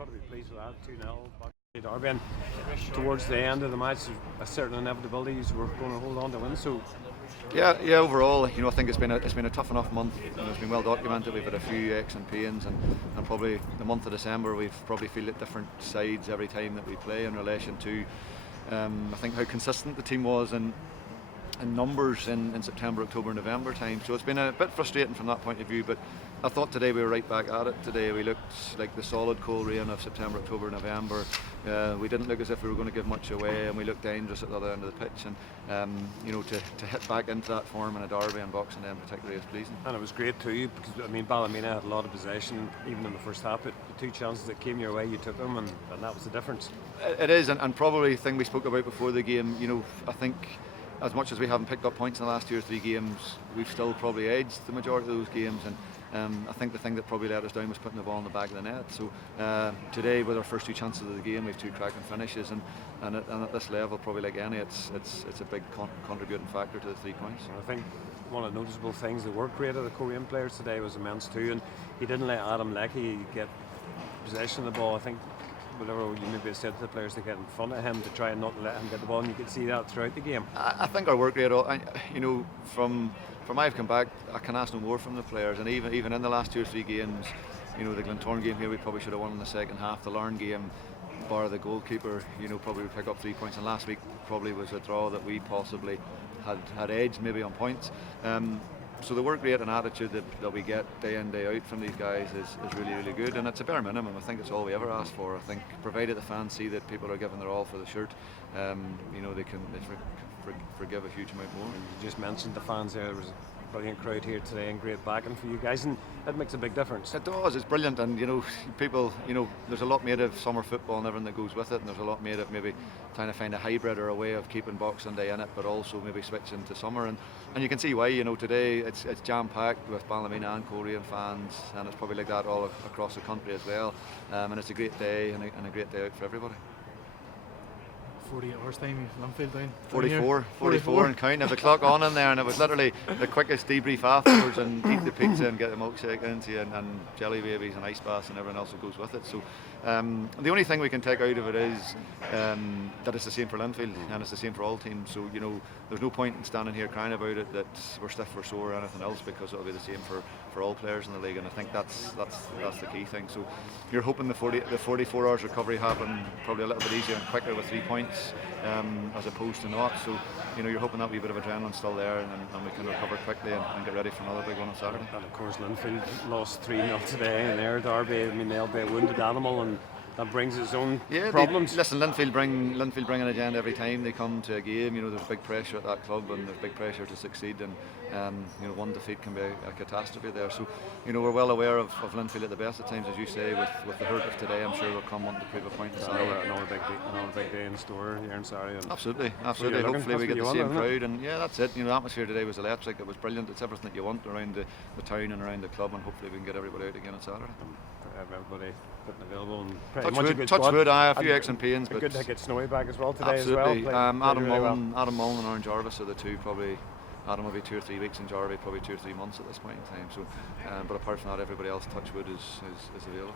got to be pleased with that. 2-0 back to Derby, and towards the end of the match, a certain inevitability we're going to hold on to win. So yeah. Overall, I think it's been a tough enough month. It's been well documented. We've had a few aches and pains, and probably the month of December we've probably feel at different sides every time that we play in relation to I think how consistent the team was in numbers in September, October, November time. So it's been a bit frustrating from that point of view, but I thought today we were right back at it. Today we looked like the solid Coleraine of September, October, November. We didn't look as if we were going to give much away, and we looked dangerous at the other end of the pitch. And to hit back into that form in a derby and Boxing Day in particular is pleasing. And it was great too, because Ballymena had a lot of possession even in the first half. But the two chances that came your way, you took them, and that was the difference. It is, and probably the thing we spoke about before the game. I think, as much as we haven't picked up points in the last 2 or 3 games, we've still probably edged the majority of those games, and I think the thing that probably let us down was putting the ball in the back of the net. So today, with our first 2 chances of the game, we've 2 cracking finishes, and at this level, probably like any, it's a big contributing factor to the 3 points. I think one of the noticeable things, the work rate of the Coleraine players today was immense too, and he didn't let Adam Leckie get possession of the ball. I think whatever you maybe said to the players to get in front of him to try and not let him get the ball, and you could see that throughout the game. I think our work rate, from I've come back, I can ask no more from the players, and even in the last 2 or 3 games, the Glentoran game here we probably should have won in the second half. The Larne game, bar the goalkeeper, probably would pick up 3 points, and last week probably was a draw that we possibly had edged maybe on points. So the work rate and attitude that we get day in, day out from these guys is really, really good, and it's a bare minimum. I think it's all we ever ask for. I think provided the fans see that people are giving their all for the shirt, they forgive a huge amount more. And you just mentioned the fans there. There was a brilliant crowd here today and great backing for you guys, and that makes a big difference. It does, it's brilliant, and people, there's a lot made of summer football and everything that goes with it, and there's a lot made of maybe trying to find a hybrid or a way of keeping Boxing Day in it, but also maybe switching to summer, and you can see why. Today it's jam-packed with Ballymena and Coleraine fans, and it's probably like that all across the country as well, and it's a great day and a great day out for everybody. 48 hours time, Linfield down. 44 and counting. There's a clock on in there, and it was literally the quickest debrief afterwards, and eat the pizza and get the milkshake into you, and jelly babies and ice baths and everything else that goes with it. So the only thing we can take out of it is that it's the same for Linfield, and it's the same for all teams. So there's no point in standing here crying about it that we're stiff or sore or anything else, because it'll be the same for all players in the league, and I think that's the key thing. So you're hoping the 44 hours recovery happen probably a little bit easier and quicker with 3 points as opposed to not. So you're hoping that wee bit of adrenaline still there, and we can recover quickly and get ready for another big one on Saturday. And of course Linfield lost 3-0 today in their derby. They'll be a wounded animal, and that brings its own problems. Linfield bring an agenda every time they come to a game. There's big pressure at that club, and there's big pressure to succeed, and one defeat can be a catastrophe there. So we're well aware of Linfield at the best of times, as you say. With the hurt of today, I'm sure they'll come wanting to prove a point. Another big day in store here in Saturday. Absolutely. Hopefully we get the same crowd, and that's it. The atmosphere today was electric. It was brilliant. It's everything that you want around the town and around the club, and hopefully we can get everybody out again on Saturday. Everybody putting available, and touch wood, a few X and pains, but good to get Snowy back as well today. Absolutely. As well. Adam Mullen and Oran Jarvis are the two. Probably Adam will be 2 or 3 weeks, and Jarvis probably 2 or 3 months at this point in time. So, but apart from that, everybody else, touch wood, is available.